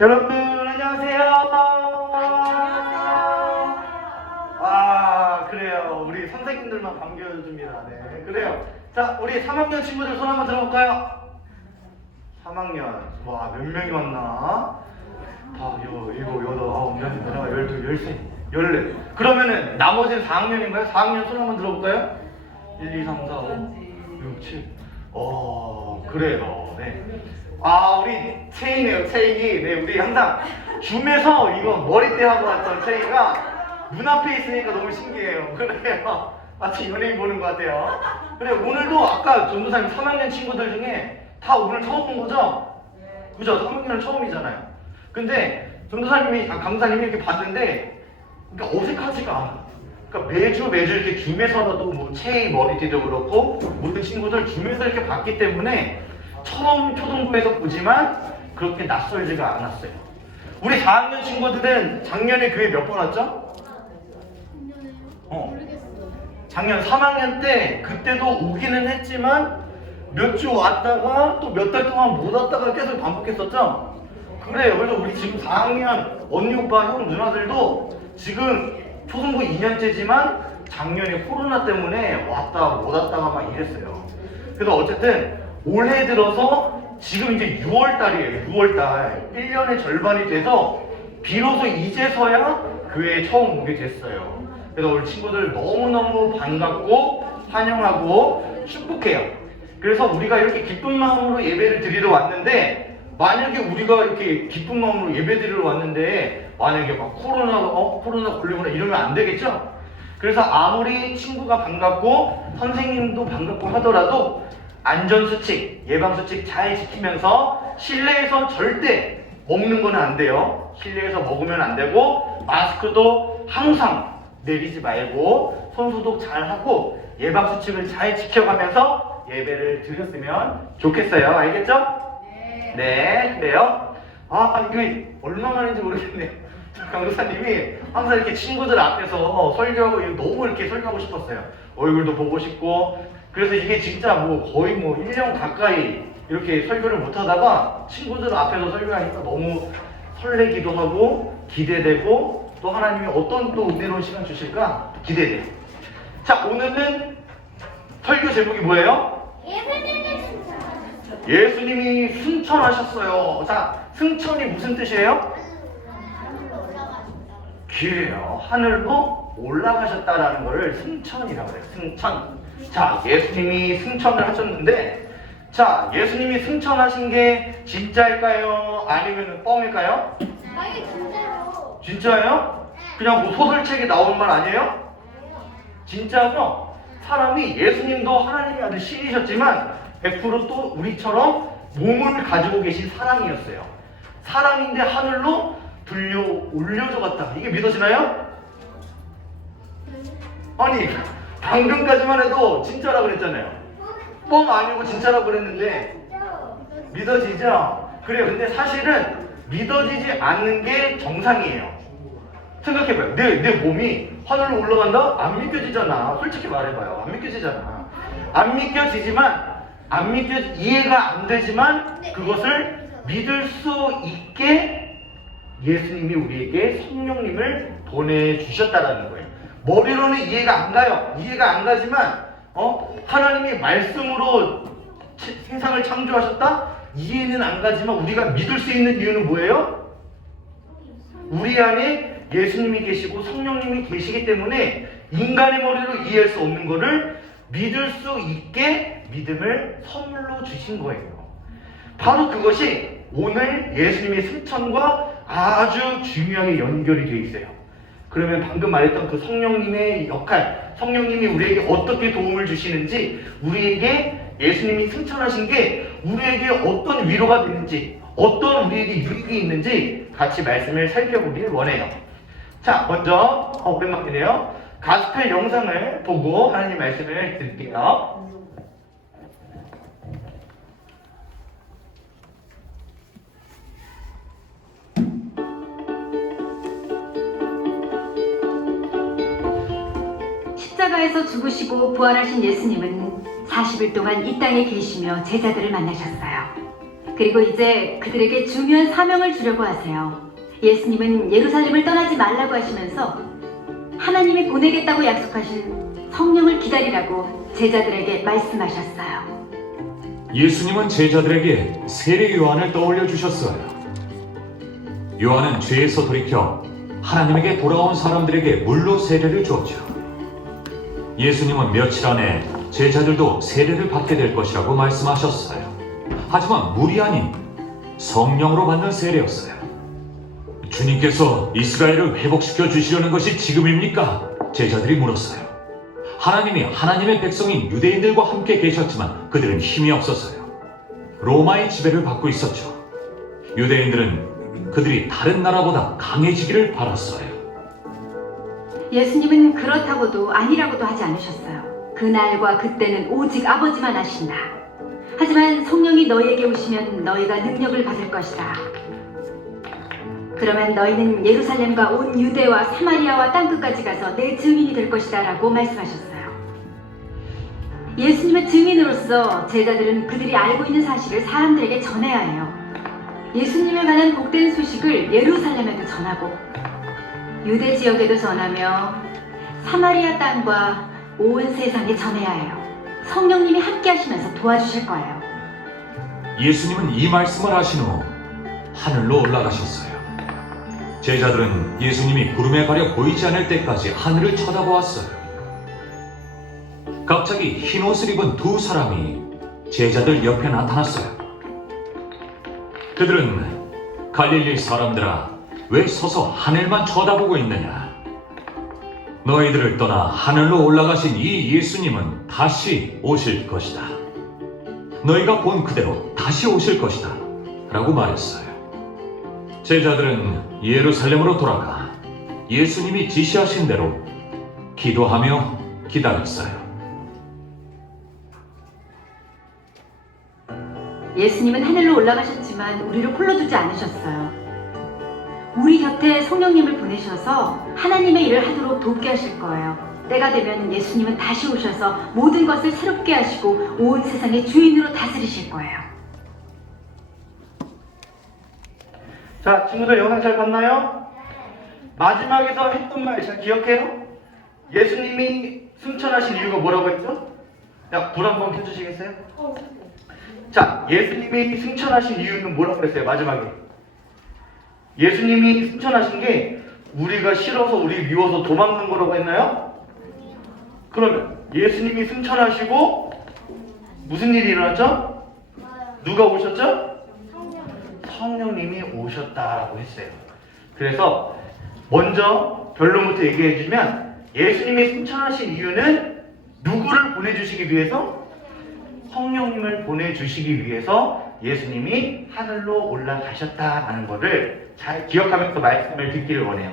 여러분 안녕하세요. 그래요. 우리 선생님들만 반겨줍니다. 네, 그래요. 자, 우리 3학년 친구들 손 한번 들어볼까요? 3학년. 와, 몇 명이 왔나? 일곱, 여덟, 아홉, 여덟, 열두, 열세, 열네. 그러면은 나머지는 4학년인가요? 4학년 손 한번 들어볼까요? 1, 2, 3, 4, 5, 6, 7. 그래요. 네. 우리 채이네요, 채이. 네, 우리 항상 줌에서 이거 머리띠 하고 왔던 채이가 눈앞에 있으니까 너무 신기해요. 그래요. 마치 연예인 보는 것 같아요. 그래, 오늘도 아까 전도사님 3학년 친구들 중에 다 오늘 처음 본 거죠? 그죠? 3학년은 처음이잖아요. 근데 전도사님이, 강사님이 이렇게 봤는데, 그러니까 어색하지가 않아. 그러니까 매주 이렇게 줌에서라도 뭐 채이 머리띠도 그렇고, 모든 친구들 줌에서 이렇게 봤기 때문에 처음 초등부에서 보지만 그렇게 낯설지가 않았어요. 우리 4학년 친구들은 작년에 교회 몇 번 왔죠? 작년 3학년 때 그때도 오기는 했지만 몇 주 왔다가 또 몇 달 동안 못 왔다가 계속 반복했었죠? 그래요. 그래서 우리 지금 4학년 언니 오빠 형 누나들도 지금 초등부 2년째지만 작년에 코로나 때문에 왔다 못 왔다가 막 이랬어요. 그래서 어쨌든 올해 들어서 지금 이제 6월달이에요. 6월달 1년의 절반이 돼서 비로소 이제서야 교회에 처음 오게 됐어요. 그래서 우리 친구들 너무너무 반갑고 환영하고 축복해요. 그래서 우리가 이렇게 기쁜 마음으로 예배를 드리러 왔는데, 만약에 우리가 이렇게 기쁜 마음으로 예배 드리러 왔는데 만약에 막 코로나 걸리거나 이러면 안 되겠죠? 그래서 아무리 친구가 반갑고 선생님도 반갑고 하더라도 안전수칙, 예방수칙 잘 지키면서 실내에서 절대 먹는 건 안 돼요. 실내에서 먹으면 안 되고, 마스크도 항상 내리지 말고 손소독 잘 하고 예방수칙을 잘 지켜가면서 예배를 드렸으면 좋겠어요. 알겠죠? 네, 그래요. 이거 얼마 만인지 모르겠네요. 강도사님이 항상 이렇게 친구들 앞에서 설교하고 너무 이렇게 설교하고 싶었어요. 얼굴도 보고 싶고. 그래서 이게 진짜 뭐 거의 1년 가까이 이렇게 설교를 못하다가 친구들 앞에서 설교하니까 너무 설레기도 하고 기대되고, 또 하나님이 어떤 또 은혜로운 시간 주실까 기대돼요. 자, 오늘은 설교 제목이 뭐예요? 예수님이 승천하셨어요. 자, 승천이 무슨 뜻이에요? 길이에요. 하늘로 올라가셨다라는 것을 승천이라고 해요. 승천. 자, 예수님이 승천을 하셨는데, 자, 예수님이 승천하신 게 진짜일까요? 아니면 뻥일까요? 진짜요. 진짜예요? 그냥 뭐 소설책에 나오는 말 아니에요? 진짜죠? 사람이, 예수님도 하나님의 아들 신이셨지만 100%또 우리처럼 몸을 가지고 계신 사람이었어요. 사람인데 하늘로 올려져 갔다. 이게 믿어지나요? 아니, 방금까지만 해도 진짜라고 그랬잖아요. 뻥 아니고 진짜라고 그랬는데 믿어지죠? 그래요. 근데 사실은 믿어지지 않는 게 정상이에요. 생각해봐요. 내 몸이 하늘로 올라간다? 안 믿겨지잖아. 솔직히 말해봐요. 안 믿겨지잖아. 안 믿겨지지만, 이해가 안 되지만 그것을 믿을 수 있게 예수님이 우리에게 성령님을 보내주셨다라는 거예요. 머리로는 이해가 안 가요. 이해가 안 가지만 하나님이 말씀으로 세상을 창조하셨다? 이해는 안 가지만 우리가 믿을 수 있는 이유는 뭐예요? 우리 안에 예수님이 계시고 성령님이 계시기 때문에 인간의 머리로 이해할 수 없는 것을 믿을 수 있게 믿음을 선물로 주신 거예요. 바로 그것이 오늘 예수님의 승천과 아주 중요하게 연결이 되어 있어요. 그러면 방금 말했던 그 성령님의 역할, 성령님이 우리에게 어떻게 도움을 주시는지, 우리에게 예수님이 승천하신 게 우리에게 어떤 위로가 되는지, 어떤 우리에게 유익이 있는지 같이 말씀을 살펴보길 원해요. 자, 먼저 오랜만이네요. 가스펠 영상을 보고 하나님 말씀을 드릴게요. 십자가에서 죽으시고 부활하신 예수님은 40일 동안 이 땅에 계시며 제자들을 만나셨어요. 그리고 이제 그들에게 중요한 사명을 주려고 하세요. 예수님은 예루살렘을 떠나지 말라고 하시면서 하나님이 보내겠다고 약속하신 성령을 기다리라고 제자들에게 말씀하셨어요. 예수님은 제자들에게 세례 요한을 떠올려 주셨어요. 요한은 죄에서 돌이켜 하나님에게 돌아온 사람들에게 물로 세례를 주었죠. 예수님은 며칠 안에 제자들도 세례를 받게 될 것이라고 말씀하셨어요. 하지만 물이 아닌 성령으로 받는 세례였어요. 주님께서 이스라엘을 회복시켜 주시려는 것이 지금입니까? 제자들이 물었어요. 하나님이 하나님의 백성인 유대인들과 함께 계셨지만 그들은 힘이 없었어요. 로마의 지배를 받고 있었죠. 유대인들은 그들이 다른 나라보다 강해지기를 바랐어요. 예수님은 그렇다고도 아니라고도 하지 않으셨어요. 그날과 그때는 오직 아버지만 아신다. 하지만 성령이 너희에게 오시면 너희가 능력을 받을 것이다. 그러면 너희는 예루살렘과 온 유대와 사마리아와 땅끝까지 가서 내 증인이 될 것이다 라고 말씀하셨어요. 예수님의 증인으로서 제자들은 그들이 알고 있는 사실을 사람들에게 전해야 해요. 예수님에 관한 복된 소식을 예루살렘에도 전하고 유대 지역에도 전하며 사마리아 땅과 온 세상에 전해야 해요. 성령님이 함께 하시면서 도와주실 거예요. 예수님은 이 말씀을 하신 후 하늘로 올라가셨어요. 제자들은 예수님이 구름에 가려 보이지 않을 때까지 하늘을 쳐다보았어요. 갑자기 흰 옷을 입은 두 사람이 제자들 옆에 나타났어요. 그들은 갈릴리 사람들아, 왜 서서 하늘만 쳐다보고 있느냐? 너희들을 떠나 하늘로 올라가신 이 예수님은 다시 오실 것이다. 너희가 본 그대로 다시 오실 것이다. 라고 말했어요. 제자들은 예루살렘으로 돌아가 예수님이 지시하신 대로 기도하며 기다렸어요. 예수님은 하늘로 올라가셨지만 우리를 홀로 두지 않으셨어요. 우리 곁에 성령님을 보내셔서 하나님의 일을 하도록 돕게 하실 거예요. 때가 되면 예수님은 다시 오셔서 모든 것을 새롭게 하시고 온 세상의 주인으로 다스리실 거예요. 자, 친구들 영상 잘 봤나요? 마지막에서 했던 말 잘 기억해요? 예수님이 승천하신 이유가 뭐라고 했죠? 야, 불 한번 켜주시겠어요? 자, 예수님이 승천하신 이유는 뭐라고 했어요? 마지막에 예수님이 승천하신 게 우리가 싫어서 우리 미워서 도망간 거라고 했나요? 그러면 예수님이 승천하시고 무슨 일이 일어났죠? 누가 오셨죠? 성령님이 오셨다고 했어요. 그래서 먼저 결론부터 얘기해 주면 예수님이 승천하신 이유는 누구를 보내주시기 위해서? 성령님을 보내주시기 위해서 예수님이 하늘로 올라가셨다라는 것을 잘 기억하면서 말씀을 듣기를 원해요.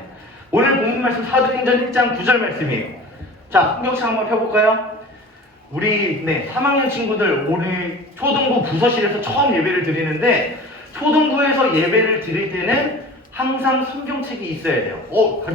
오늘 본문 말씀 사도행전 1장 9절 말씀이에요. 자, 성경책 한번 펴볼까요? 우리 3학년 친구들 우리 초등부 부서실에서 처음 예배를 드리는데 초등부에서 예배를 드릴 때는 항상 성경책이 있어야 돼요.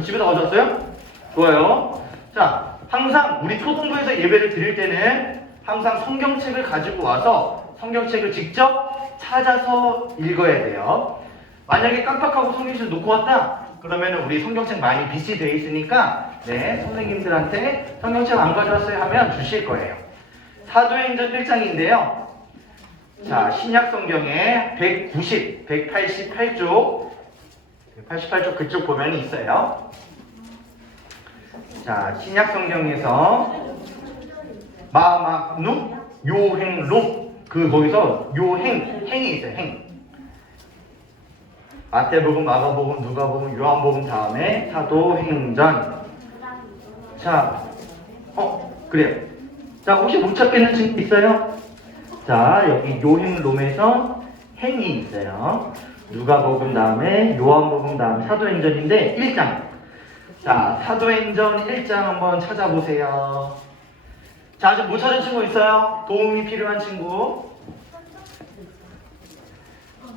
집에다 가져왔어요? 좋아요. 자, 항상 우리 초등부에서 예배를 드릴 때는 항상 성경책을 가지고 와서 성경책을 직접 찾아서 읽어야 돼요. 만약에 깜빡하고 성경책을 놓고 왔다? 그러면 우리 성경책 많이 비치되어 있으니까 선생님들한테 성경책 안 가져왔어요 하면 주실 거예요. 사도행전 1장인데요. 자, 신약 성경에 188쪽 그쪽 보면 있어요. 자, 신약 성경에서 마막누 요행록 거기서 행이 있어요. 행. 마태복음, 마가복음, 누가복음, 요한복음 다음에 사도행전. 자, 그래요. 자, 혹시 못 찾겠는 친구 있어요? 자, 여기 요행롬에서 행이 있어요. 누가복음 다음에 요한복음 다음에 사도행전인데 1장. 자, 사도행전 1장 한번 찾아보세요. 자, 아직 못 찾은 친구 있어요? 도움이 필요한 친구?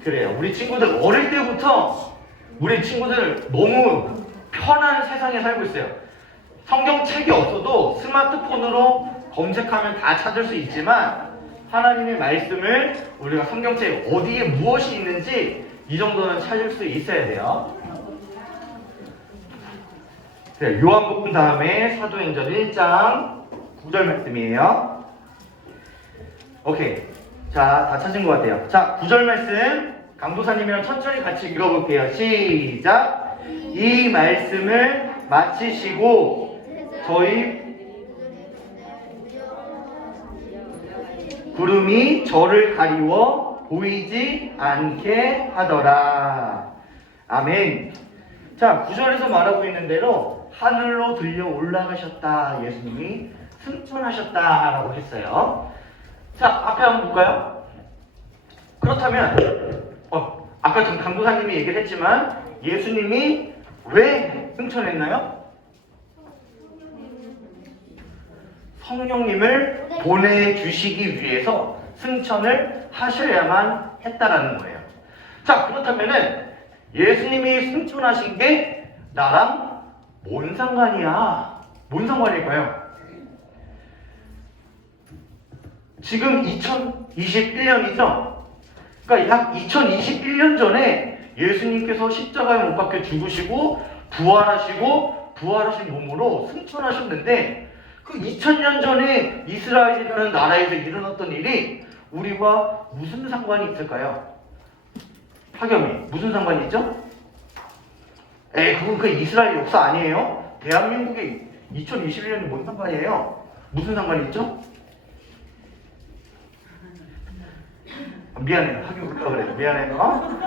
그래요. 우리 친구들 어릴 때부터 우리 친구들 너무 편한 세상에 살고 있어요. 성경책이 없어도 스마트폰으로 검색하면 다 찾을 수 있지만 하나님의 말씀을 우리가 성경책 어디에 무엇이 있는지 이 정도는 찾을 수 있어야 돼요. 네, 요한복음 다음에 사도행전 1장 9절 말씀이에요. 오케이. 자, 다 찾은 것 같아요. 자, 9절 말씀 강도사님이랑 천천히 같이 읽어볼게요. 시작. 이 말씀을 마치시고 저희 구름이 저를 가리워 보이지 않게 하더라. 아멘. 자, 9절에서 말하고 있는 대로 하늘로 들려 올라가셨다. 예수님이 승천하셨다라고 했어요. 자, 앞에 한번 볼까요? 그렇다면 아까 전 강도사님이 얘기를 했지만 예수님이 왜 승천했나요? 성령님을 보내주시기 위해서 승천을 하셔야만 했다라는 거예요. 자, 그렇다면은 예수님이 승천하신 게 나랑 뭔 상관이야? 뭔 상관일까요? 지금 2021년이죠? 그러니까 약 2021년 전에 예수님께서 십자가에 못 박혀 죽으시고 부활하신 몸으로 승천하셨는데 그 2000년 전에 이스라엘이라는 나라에서 일어났던 일이 우리와 무슨 상관이 있을까요? 하겸이 무슨 상관이 있죠? 그건 그 이스라엘 역사 아니에요? 대한민국의 2021년이 뭔 상관이에요? 무슨 상관이 있죠? 미안해요. 하기 울까 그래. 미안해요.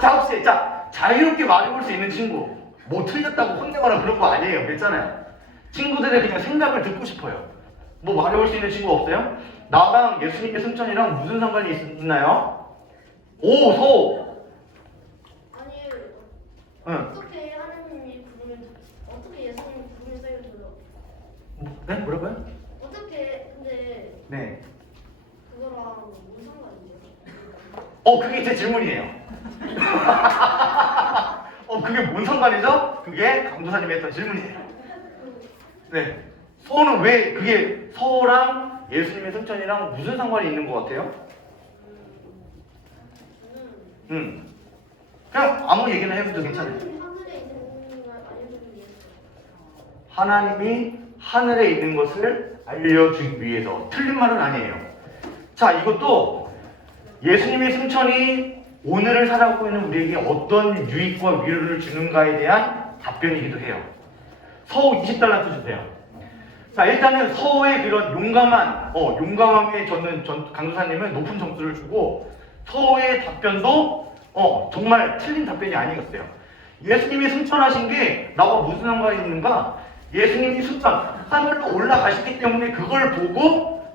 자, 혹시 자유롭게 말해볼 수 있는 친구 뭐 틀렸다고 혼내거나 그런 거 아니에요. 괜찮아요. 친구들의 그냥 생각을 듣고 싶어요. 뭐 말해볼 수 있는 친구 없어요? 나랑 예수님의 승천이랑 무슨 상관이 있나요? 오, 소! 아니, 응. 어떻게 하나님이 부르면 어떻게 예수님이 부르면 살려줘요? 네? 뭐라고요? 어떻게 근데 네. 그거랑 무슨 상관이에요? 그게 제 질문이에요. 그게 뭔 상관이죠? 그게 강도사님이 했던 질문이에요. 네. 소는 왜, 그게 소랑 예수님의 승천이랑 무슨 상관이 있는 것 같아요? 그냥 아무 얘기나 해도 괜찮아요. 하늘에 있는 걸 알려주기 위해서. 하나님이 하늘에 있는 것을 알려주기 위해서. 틀린 말은 아니에요. 자, 이것도 예수님의 승천이 오늘을 살아가고 있는 우리에게 어떤 유익과 위로를 주는가에 대한 답변이기도 해요. 서호 20달란트 주세요. 자, 일단은 서호의 그런 용감함에 저는 강도사님은 높은 점수를 주고 서호의 답변도 정말 틀린 답변이 아니었어요. 예수님이 승천하신 게 나와 무슨 상관이 있는가? 예수님이 하늘로 올라가셨기 때문에 그걸 보고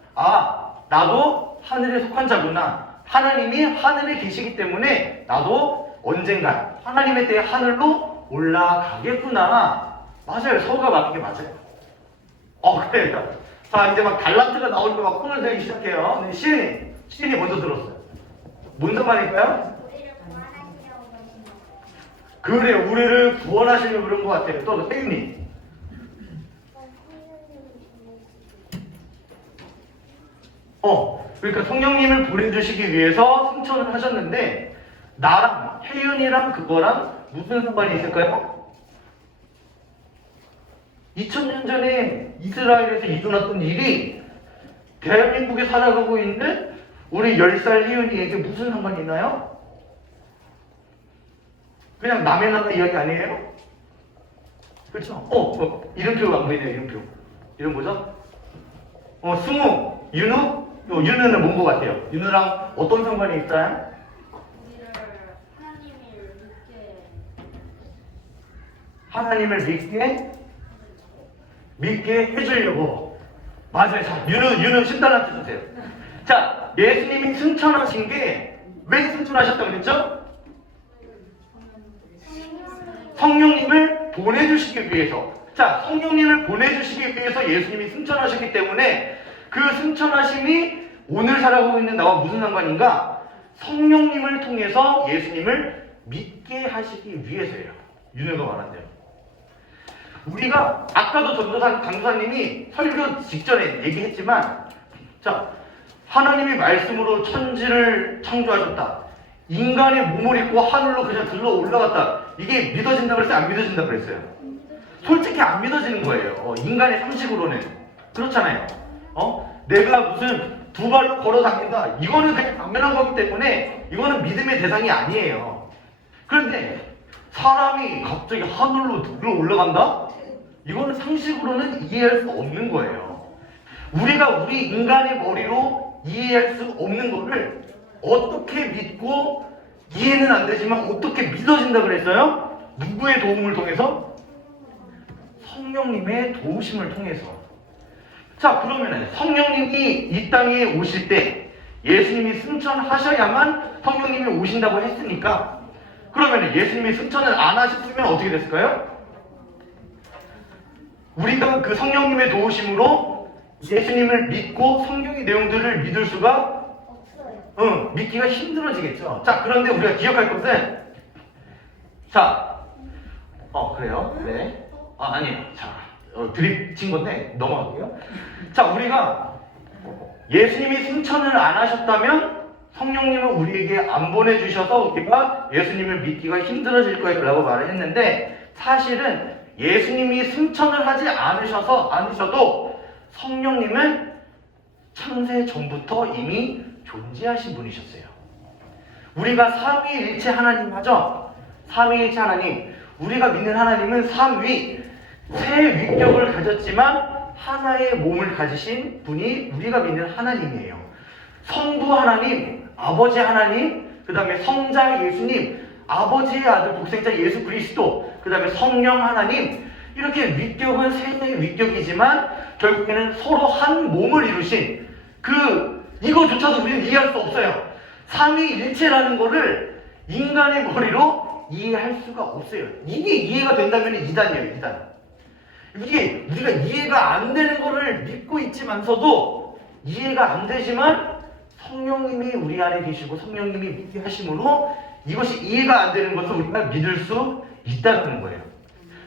나도 하늘에 속한 자구나. 하나님이 하늘에 계시기 때문에 나도 언젠가 하나님에 대해 하늘로 올라가겠구나. 맞아요. 서호가 말한 게 맞아요. 그래. 자, 이제 막 달란트가 나오니까 막 손을 들기 시작해요. 네, 시인이 먼저 들었어요. 뭔 상관일까요? 우리를 구원하시려고 그러신 거. 그래, 우리를 구원하시려고 그런 것 같아요. 또 태윤이. 그러니까 성령님을 보내주시기 위해서 승천을 하셨는데 나랑 혜윤이랑 그거랑 무슨 상관이 있을까요? 2000년 전에 이스라엘에서 일어났던 일이 대한민국에 살아가고 있는 우리 10살 혜윤이에게 무슨 상관이 있나요? 그냥 남의 나라 이야기 아니에요? 그렇죠? 이름표가 안 보이네요. 이름 뭐죠? 승우, 윤우? 윤우는 뭔 것 같아요? 윤우랑 어떤 상관이 있어요? 우리를 하나님을 믿게 해주려고. 맞아요. 자, 윤우 10달란트 주세요. 자, 예수님이 승천하신 게 왜 승천하셨다고 그랬죠? 성령님을 보내주시기 위해서. 자, 성령님을 보내주시기 위해서 예수님이 승천하셨기 때문에 그 승천하심이 오늘 살아가고 있는 나와 무슨 상관인가? 성령님을 통해서 예수님을 믿게 하시기 위해서예요. 윤호가 말한 대로. 우리가 아까도 강도사님이 설교 직전에 얘기했지만 자, 하나님이 말씀으로 천지를 창조하셨다. 인간의 몸을 입고 하늘로 그냥 들러 올라갔다. 이게 믿어진다 그랬어요? 안 믿어진다 그랬어요? 솔직히 안 믿어지는 거예요. 인간의 상식으로는. 그렇잖아요. 내가 무슨 두 발로 걸어 다닌다. 이거는 그냥 당연한 거기 때문에 이거는 믿음의 대상이 아니에요. 그런데 사람이 갑자기 하늘로 들러 올라간다? 이거는 상식으로는 이해할 수 없는 거예요. 우리가 우리 인간의 머리로 이해할 수 없는 거를 어떻게 믿고 이해는 안 되지만 어떻게 믿어진다 그랬어요? 누구의 도움을 통해서? 성령님의 도우심을 통해서. 자, 그러면 성령님이 이 땅에 오실 때 예수님이 승천하셔야만 성령님이 오신다고 했으니까, 그러면 예수님이 승천을 안 하셨으면 어떻게 됐을까요? 우리가 그 성령님의 도우심으로 예수님을 믿고 성경의 내용들을 믿을 수가 믿기가 힘들어지겠죠. 자, 그런데 우리가 기억할 것은, 자, 그래요? 네. 아니에요. 자, 드립 친 건데 넘어가고요. 자, 우리가 예수님이 승천을 안 하셨다면 성령님을 우리에게 안 보내주셔서 우리가 예수님을 믿기가 힘들어질 거예요 라고 말을 했는데, 사실은 예수님이 승천을 하지 않으셔도 성령님은 창세 전부터 이미 존재하신 분이셨어요. 우리가 삼위일체 하나님 하죠? 삼위일체 하나님, 우리가 믿는 하나님은 삼위, 세 위격을 가졌지만 하나의 몸을 가지신 분이 우리가 믿는 하나님이에요. 성부 하나님, 아버지 하나님, 그 다음에 성자 예수님, 아버지의 아들 독생자 예수 그리스도, 그 다음에 성령 하나님, 이렇게 위격은 세 위격이지만 결국에는 서로 한 몸을 이루신 이거조차도 우리는 이해할 수 없어요. 삼위일체라는 거를 인간의 머리로 이해할 수가 없어요. 이게 이해가 된다면 이단이에요, 이단. 이게 우리가 이해가 안 되는 거를 믿고 있지만서도 이해가 안 되지만 성령님이 우리 안에 계시고 성령님이 믿게 하심으로 이것이 이해가 안 되는 것을 우리가 믿을 수 있다는 거예요.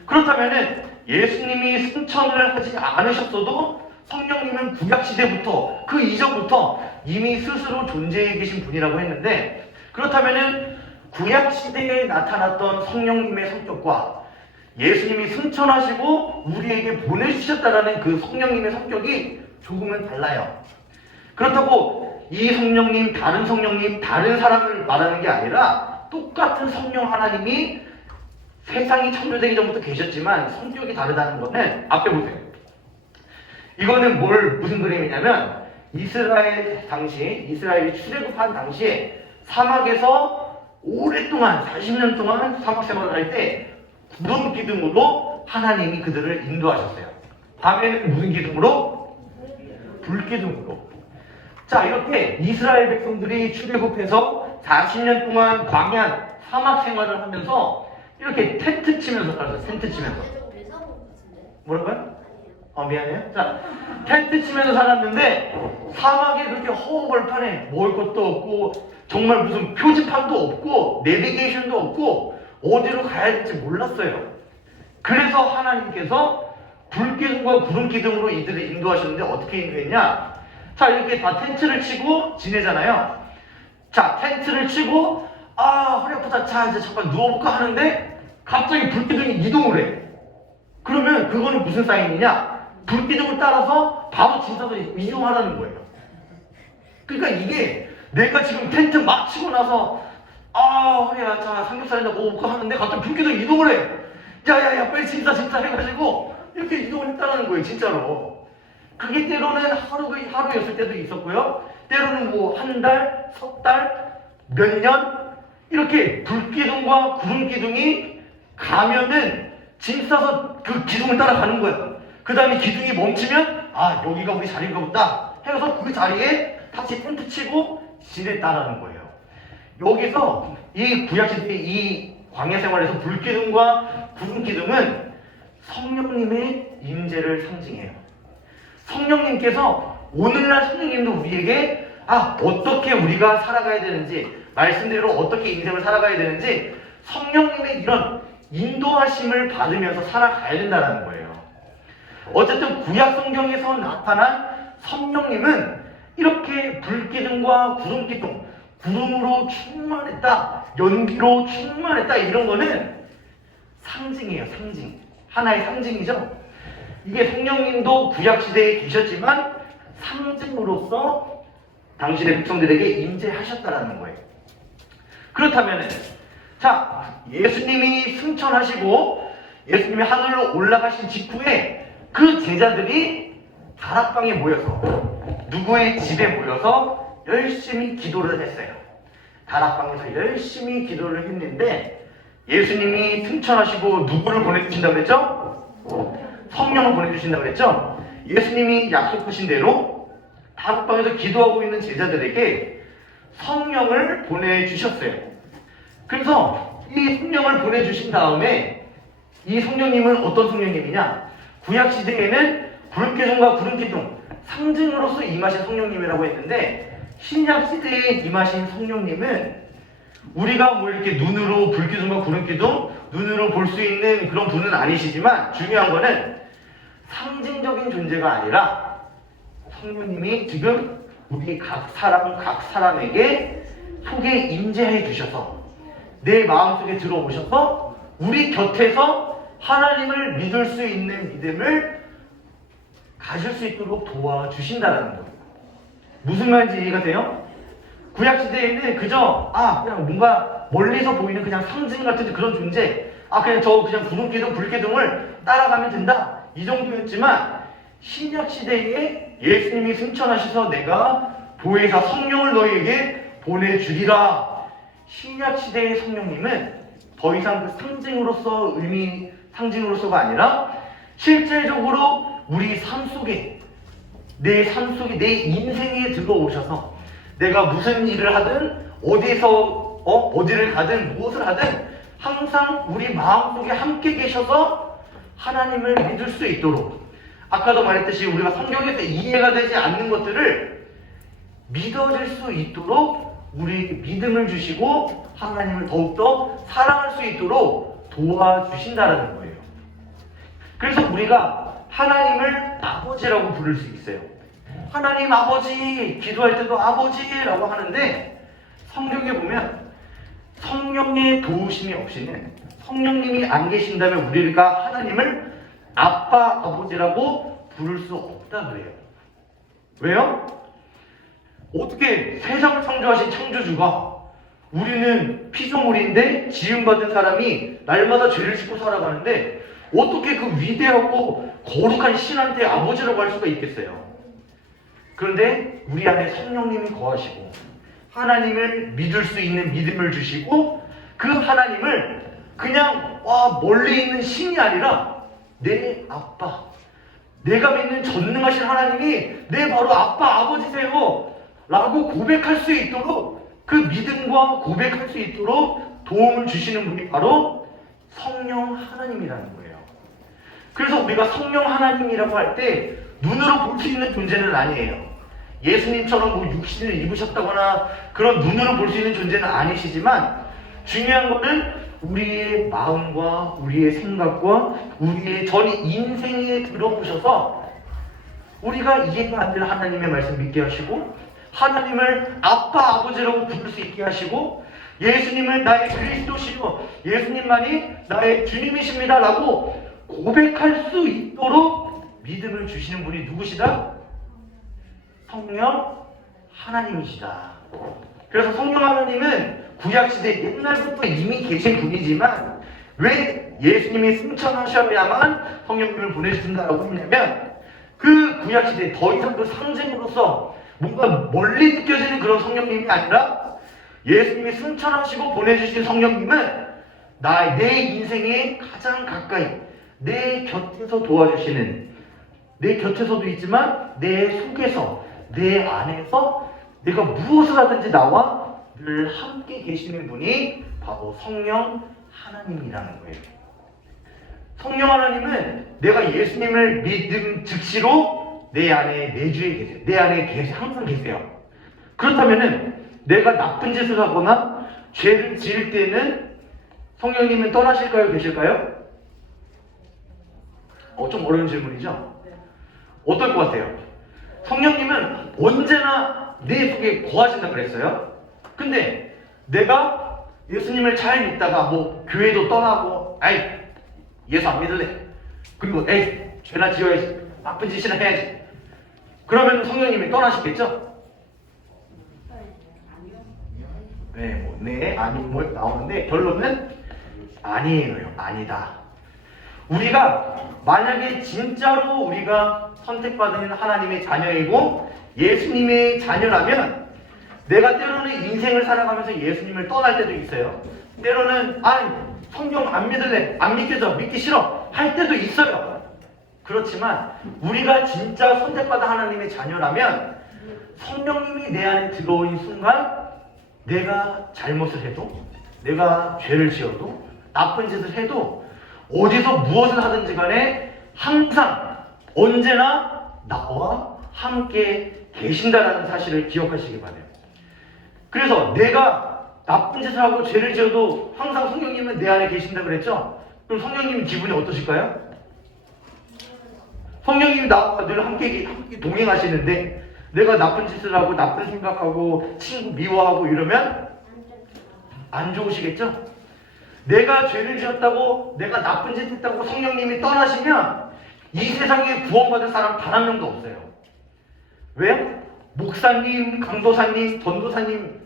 그렇다면은 예수님이 승천을 하지 않으셨어도 성령님은 구약시대부터 그 이전부터 이미 스스로 존재해 계신 분이라고 했는데, 그렇다면은 구약시대에 나타났던 성령님의 성격과 예수님이 승천하시고 우리에게 보내주셨다라는 그 성령님의 성격이 조금은 달라요. 그렇다고 이 성령님, 다른 사람을 말하는 게 아니라 똑같은 성령 하나님이 세상이 창조되기 전부터 계셨지만 성격이 다르다는 거는 앞에 보세요. 이거는 무슨 그림이냐면 이스라엘이 출애굽한 당시에 사막에서 오랫동안 40년 동안 사막 생활을 할 때 구름 기둥으로 하나님이 그들을 인도하셨어요. 밤에는 무슨 기둥으로? 불 기둥으로. 자, 이렇게 이스라엘 백성들이 출애굽해서 40년 동안 광야 사막 생활을 하면서 이렇게 텐트 치면서 살았어요. 텐트 치면서. 뭐라고요? 미안해요. 자, 텐트 치면서 살았는데 사막에 그렇게 허허벌판에 먹을 것도 없고 정말 무슨 표지판도 없고 내비게이션도 없고 어디로 가야 될지 몰랐어요. 그래서 하나님께서 불기둥과 구름기둥으로 이들을 인도하셨는데 어떻게 인도했냐? 자, 이렇게 다 텐트를 치고 지내잖아요. 자, 텐트를 치고 허리 아프다. 자, 이제 잠깐 누워볼까 하는데 갑자기 불기둥이 이동을 해. 그러면 그거는 무슨 사인이냐? 불기둥을 따라서 바로 진짜로 이동하라는 거예요. 그러니까 이게 내가 지금 텐트 막 치고 나서 허리야, 자, 삼겹살이나 먹어볼까 하는데 갑자기 불기둥이 이동을 해. 야야야, 빨리 진짜 해가지고 이렇게 이동을 했다는 거예요, 진짜로. 그게 때로는 하루였을 때도 있었고요. 때로는 뭐 한 달, 석 달, 몇 년 이렇게 불기둥과 구름기둥이 가면은 진짜서 그 기둥을 따라가는 거예요. 그 다음에 기둥이 멈추면 여기가 우리 자리인가 보다 해서 그 자리에 다시 텐트 치고 지냈다라는 거예요. 여기서 이 구약시대 이 광야 생활에서 불기둥과 구름기둥은 성령님의 임재를 상징해요. 성령님께서 오늘날 성령님도 우리에게 어떻게 우리가 살아가야 되는지, 말씀대로 어떻게 인생을 살아가야 되는지 성령님의 이런 인도하심을 받으면서 살아가야 된다는 거예요. 어쨌든 구약 성경에서 나타난 성령님은 이렇게 불기둥과 구름기둥, 구름으로 충만했다, 연기로 충만했다, 이런 거는 상징이에요. 상징. 하나의 상징이죠. 이게 성령님도 구약시대에 계셨지만 상징으로서 당신의 백성들에게 임재하셨다라는 거예요. 그렇다면 자, 예수님이 승천하시고 예수님이 하늘로 올라가신 직후에 그 제자들이 다락방에 모여서 누구의 집에 모여서 열심히 기도를 했어요. 다락방에서 열심히 기도를 했는데 예수님이 승천하시고 누구를 보내주신다고 그랬죠? 성령을 보내주신다고 그랬죠? 예수님이 약속하신 대로 다락방에서 기도하고 있는 제자들에게 성령을 보내주셨어요. 그래서 이 성령을 보내주신 다음에 이 성령님은 어떤 성령님이냐? 구약시대에는 구름기둥과 구름기둥, 상징으로서 임하신 성령님이라고 했는데 신약시대에 임하신 성령님은 우리가 뭐 이렇게 눈으로 불기둥과 구름기둥, 눈으로 볼 수 있는 그런 분은 아니시지만 중요한 거는 상징적인 존재가 아니라 성령님이 지금 우리 각 사람에게 속에 임재해 주셔서 내 마음속에 들어오셔서 우리 곁에서 하나님을 믿을 수 있는 믿음을 가질 수 있도록 도와주신다는 거예요. 무슨 말인지 이해가 돼요? 구약시대에는 그저 그냥 뭔가 멀리서 보이는 그냥 상징 같은 그런 존재, 그냥 구름기둥, 불기둥을 따라가면 된다, 이 정도였지만 신약시대에 예수님이 승천하셔서 내가 보혜사 성령을 너희에게 보내주리라. 신약시대의 성령님은 더 이상 그 상징으로서가 아니라 실제적으로 우리 삶 속에, 내 인생에 들어오셔서 내가 무슨 일을 하든 어디를 가든 무엇을 하든 항상 우리 마음속에 함께 계셔서 하나님을 믿을 수 있도록, 아까도 말했듯이 우리가 성경에서 이해가 되지 않는 것들을 믿어질 수 있도록 우리에게 믿음을 주시고 하나님을 더욱더 사랑할 수 있도록 도와주신다는 거예요. 그래서 우리가 하나님을 아버지라고 부를 수 있어요. 하나님 아버지, 기도할 때도 아버지라고 하는데 성경에 보면 성령의 도우심이 없이는, 성령님이 안 계신다면 우리가 하나님을 아빠, 아버지라고 부를 수 없다 그래요. 왜요? 어떻게 세상을 창조하신 창조주가 우리는 피조물인데 지음받은 사람이 날마다 죄를 짓고 살아가는데 어떻게 그 위대하고 거룩한 신한테 아버지라고 할 수가 있겠어요? 그런데 우리 안에 성령님이 거하시고 하나님을 믿을 수 있는 믿음을 주시고 그 하나님을 그냥 멀리 있는 신이 아니라 내 아빠, 내가 믿는 전능하신 하나님이 내 바로 아빠, 아버지세요 라고 고백할 수 있도록, 그 믿음과 고백할 수 있도록 도움을 주시는 분이 바로 성령 하나님이라는 거예요. 그래서 우리가 성령 하나님이라고 할 때 눈으로 볼 수 있는 존재는 아니에요. 예수님처럼 육신을 입으셨다거나 그런 눈으로 볼 수 있는 존재는 아니시지만 중요한 거는 우리의 마음과 우리의 생각과 우리의 전 인생에 들어오셔서 우리가 이해가 안 되는 하나님의 말씀 믿게 하시고, 하나님을 아빠, 아버지라고 부를 수 있게 하시고, 예수님을 나의 그리스도시요, 예수님만이 나의 주님이십니다 라고 고백할 수 있도록 믿음을 주시는 분이 누구시다? 성령 하나님이시다. 그래서 성령 하나님은 구약시대 옛날부터 이미 계신 분이지만 왜 예수님이 승천하셔야만 성령님을 보내주신다라고 했냐면, 그 구약시대에 더 이상 그 상징으로서 뭔가 멀리 느껴지는 그런 성령님이 아니라 예수님이 승천하시고 보내주신 성령님은 내 인생에 가장 가까이 내 곁에서 도와주시는, 내 곁에서도 있지만 내 속에서, 내 안에서 내가 무엇을 하든지 나와 늘 함께 계시는 분이 바로 성령 하나님이라는 거예요. 성령 하나님은 내가 예수님을 믿음 즉시로 내 안에 내주에 계세요. 내 안에 항상 계세요. 그렇다면은 내가 나쁜 짓을 하거나 죄를 지을 때는 성령님은 떠나실까요? 계실까요? 좀 어려운 질문이죠? 어떨 것 같아요? 성령님은 언제나 내 속에 거하신다 그랬어요. 근데 내가 예수님을 잘 믿다가 뭐 교회도 떠나고 아이 예수 안 믿을래. 그리고 에이 죄나 지어야지. 나쁜 짓이나 해야지. 그러면 성령님이 떠나시겠죠? 네, 아니 뭐 나오는데 결론은 아니에요. 아니다. 우리가 만약에 진짜로 우리가 선택받은 하나님의 자녀이고 예수님의 자녀라면 내가 때로는 인생을 살아가면서 예수님을 떠날 때도 있어요. 때로는 성경 안 믿을래, 안 믿겨져, 믿기 싫어 할 때도 있어요. 그렇지만 우리가 진짜 선택받은 하나님의 자녀라면 성령님이 내 안에 들어오는 순간 내가 잘못을 해도 내가 죄를 지어도 나쁜 짓을 해도 어디서 무엇을 하든지 간에 항상 언제나 나와 함께 계신다는 사실을 기억하시기 바라요. 그래서 내가 나쁜 짓을 하고 죄를 지어도 항상 성령님은 내 안에 계신다 그랬죠? 그럼 성령님 기분이 어떠실까요? 성령님이 나와 늘 함께 동행하시는데 내가 나쁜 짓을 하고 나쁜 생각하고 친구 미워하고 이러면 안 좋으시겠죠? 내가 죄를 지었다고 내가 나쁜 짓 했다고 성령님이 떠나시면 이 세상에 구원받을 사람 단 한 명도 없어요. 왜요? 목사님, 강도사님, 전도사님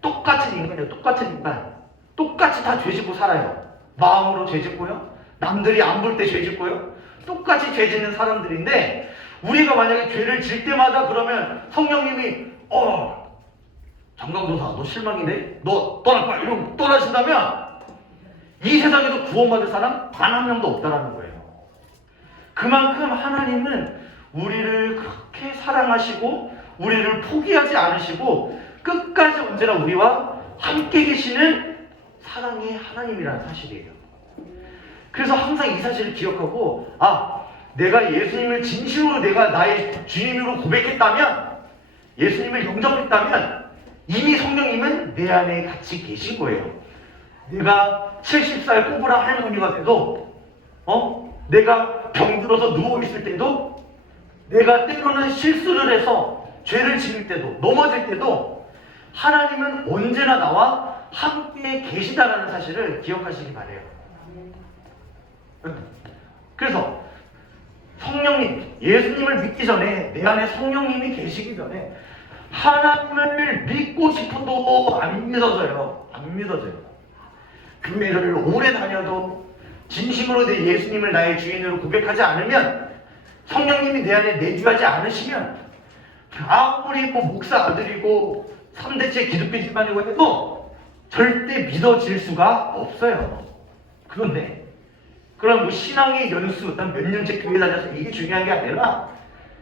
똑같은 인간이에요. 똑같은 인간. 똑같이 다 죄짓고 살아요. 마음으로 죄짓고요. 남들이 안 볼 때 죄짓고요. 똑같이 죄짓는 사람들인데 우리가 만약에 죄를 질 때마다 그러면 성령님이 장강도사 너 실망이네? 너 떠날 거야? 이러고 떠나신다면 이 세상에서 구원받을 사람 단 한 명도 없다는 거예요. 그만큼 하나님은 우리를 그렇게 사랑하시고 우리를 포기하지 않으시고 끝까지 언제나 우리와 함께 계시는 사랑의 하나님이라는 사실이에요. 그래서 항상 이 사실을 기억하고 내가 예수님을 진심으로 내가 나의 주님으로 고백했다면 예수님을 영접했다면 이미 성령님은 내 안에 같이 계신 거예요. 내가 70살 꼬부라 할머니가 돼도 내가 병들어서 누워있을 때도 내가 때로는 실수를 해서 죄를 지을 때도 넘어질 때도 하나님은 언제나 나와 함께 계시다라는 사실을 기억하시기 바래요. 그래서 성령님, 예수님을 믿기 전에 내 안에 성령님이 계시기 전에 하나님을 믿고 싶어도 안 믿어져요. 안 믿어져요. 교회를 오래 다녀도 진심으로 내 예수님을 나의 주인으로 고백하지 않으면 성령님이 내 안에 내주하지 않으시면 아무리 목사 아들이고 3대째 기독교 집안이고 해도 절대 믿어질 수가 없어요. 그런데 그럼 신앙의 연수, 난 몇 년째 교회 다녀서 이게 중요한 게 아니라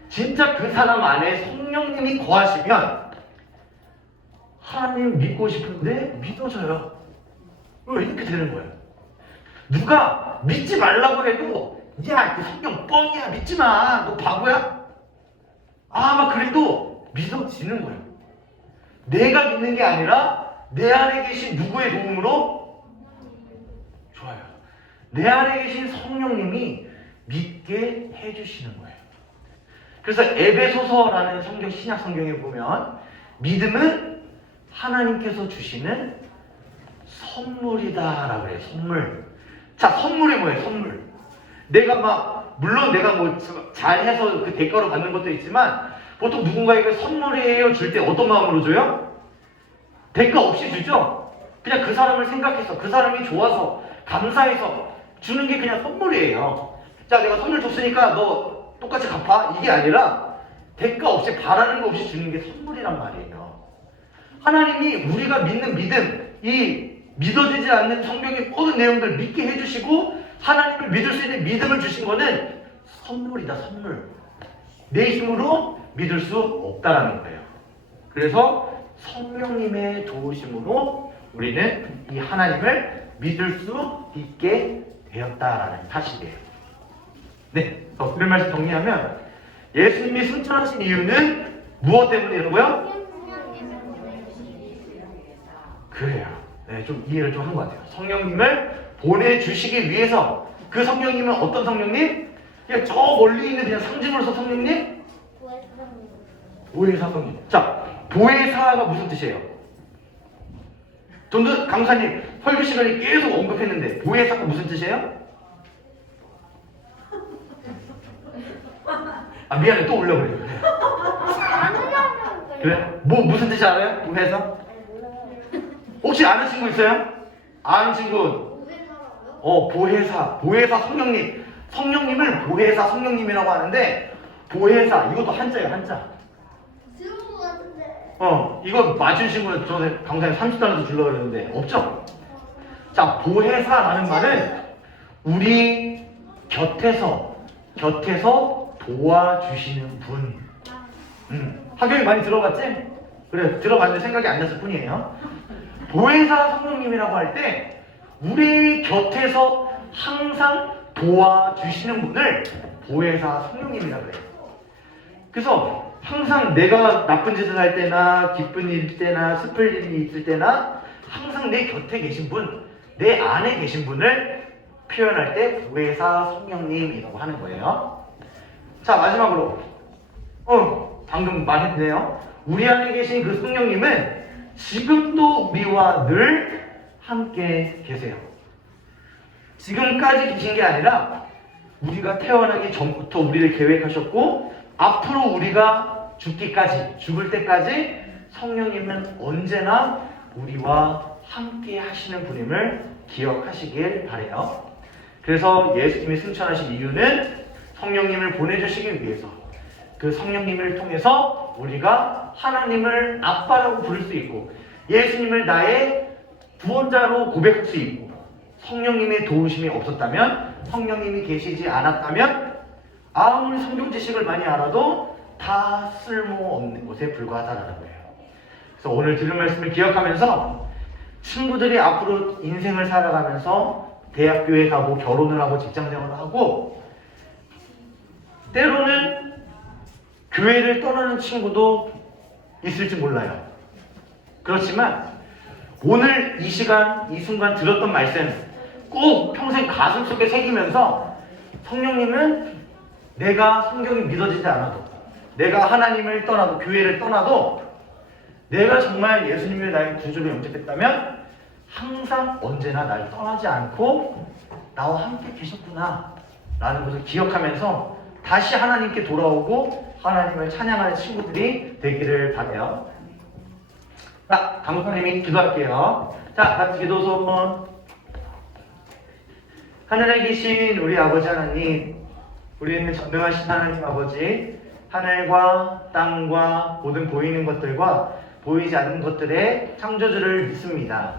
진짜 그 사람 안에 성령님이 거하시면 하나님 믿고 싶은데 믿어져요. 이렇게 되는 거예요. 누가 믿지 말라고 해도 야, 그 성경 뻥이야, 믿지 마, 너 바보야? 막 그래도 믿어지는 거예요. 내가 믿는 게 아니라 내 안에 계신 누구의 도움으로? 좋아요. 내 안에 계신 성령님이 믿게 해주시는 거예요. 그래서 에베소서라는 성경, 신약 성경에 보면 믿음은 하나님께서 주시는 선물이다라고 해요. 선물. 자, 선물이 뭐예요? 선물. 물론 내가 잘해서 그 대가로 받는 것도 있지만 보통 누군가에게 선물이에요 줄 때 어떤 마음으로 줘요? 대가 없이 주죠? 그냥 그 사람을 생각해서 그 사람이 좋아서 감사해서 주는 게 그냥 선물이에요. 자, 내가 선물 줬으니까 너 똑같이 갚아. 이게 아니라 대가 없이 바라는 거 없이 주는 게 선물이란 말이에요. 하나님이 우리가 믿는 믿음, 이 믿어지지 않는 성경의 모든 내용들 믿게 해주시고 하나님을 믿을 수 있는 믿음을 주신 거는 선물이다, 선물. 내 힘으로 믿을 수 없다라는 거예요. 그래서 성령님의 도우심으로 우리는 이 하나님을 믿을 수 있게 되었다라는 사실이에요. 네, 그런 말씀 정리하면 예수님이 승천하신 이유는 무엇 때문이라고요? 그래요. 네, 좀 이해를 좀 한 것 같아요. 성령님을 보내주시기 위해서. 그 성령님은 어떤 성령님? 그냥 저 멀리 있는 그냥 상징으로서 성령님? 보혜사 성령. 자, 보혜사가 무슨 뜻이에요? 전도 강사님 설교 시간에 계속 언급했는데 보혜사가 무슨 뜻이에요? 아 미안해, 또 올려버려. 그래? 뭐 무슨 뜻이 알아요? 보혜사? 혹시 아는 친구 있어요? 아는 친구? 보혜사 성령님. 성령님을 보혜사 성령님이라고 하는데, 보혜사 이것도 한자예요, 한자. 들어본 것 같은데. 이거 맞춘 친구는 저 강사님 30달러도 주려고 그랬는데 없죠? 자, 보혜사라는 말은 우리 곁에서 도와주시는 분. 학교에 많이 들어봤지? 그래, 들어봤는데 생각이 안 났을 뿐이에요. 보혜사 성령님이라고 할 때 우리 곁에서 항상 도와주시는 분을 보혜사 성령님이라고 그래요. 그래서 항상 내가 나쁜 짓을 할 때나 기쁜 일일 때나 슬플 일이 있을 때나 항상 내 곁에 계신 분, 내 안에 계신 분을 표현할 때 보혜사 성령님이라고 하는 거예요. 자, 마지막으로 방금 말했네요. 우리 안에 계신 그 성령님은 지금도 우리와 늘 함께 계세요. 지금까지 계신 게 아니라 우리가 태어나기 전부터 우리를 계획하셨고, 앞으로 우리가 죽을 때까지 성령님은 언제나 우리와 함께 하시는 분임을 기억하시길 바래요. 그래서 예수님이 승천하신 이유는 성령님을 보내주시기 위해서, 그 성령님을 통해서 우리가 하나님을 아빠라고 부를 수 있고, 예수님을 나의 구원자로 고백할 수 있고, 성령님의 도우심이 없었다면, 성령님이 계시지 않았다면 아무리 성경 지식을 많이 알아도 다 쓸모없는 것에 불과하다는 거예요. 그래서 오늘 들은 말씀을 기억하면서 친구들이 앞으로 인생을 살아가면서 대학교에 가고 결혼을 하고 직장생활을 하고, 때로는 교회를 떠나는 친구도 있을지 몰라요. 그렇지만 오늘 이 시간, 이 순간 들었던 말씀 꼭 평생 가슴속에 새기면서, 성령님은 내가 성경이 믿어지지 않아도, 내가 하나님을 떠나도, 교회를 떠나도, 내가 정말 예수님을 나의 구주로 영접했다면 항상 언제나 날 떠나지 않고 나와 함께 계셨구나 라는 것을 기억하면서 다시 하나님께 돌아오고 하나님을 찬양하는 친구들이 되기를 바라요. 자, 강목사님이 기도할게요. 자, 같이 기도 소원. 하늘에 계신 우리 아버지 하나님, 우리는 전능하신 하나님 아버지, 하늘과 땅과 모든 보이는 것들과 보이지 않는 것들의 창조주를 믿습니다.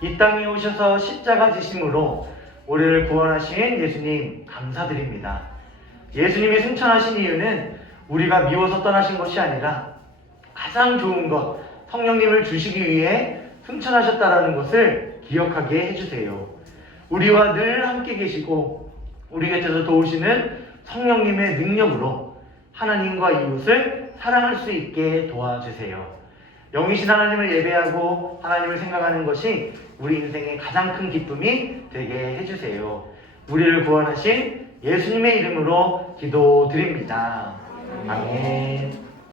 이 땅에 오셔서 십자가 지심으로 우리를 구원하신 예수님 감사드립니다. 예수님이 승천하신 이유는 우리가 미워서 떠나신 것이 아니라 가장 좋은 것, 성령님을 주시기 위해 승천하셨다는 것을 기억하게 해주세요. 우리와 늘 함께 계시고 우리 곁에서 도우시는 성령님의 능력으로 하나님과 이웃을 사랑할 수 있게 도와주세요. 영이신 하나님을 예배하고 하나님을 생각하는 것이 우리 인생의 가장 큰 기쁨이 되게 해주세요. 우리를 구원하신 예수님의 이름으로 기도드립니다. 아멘.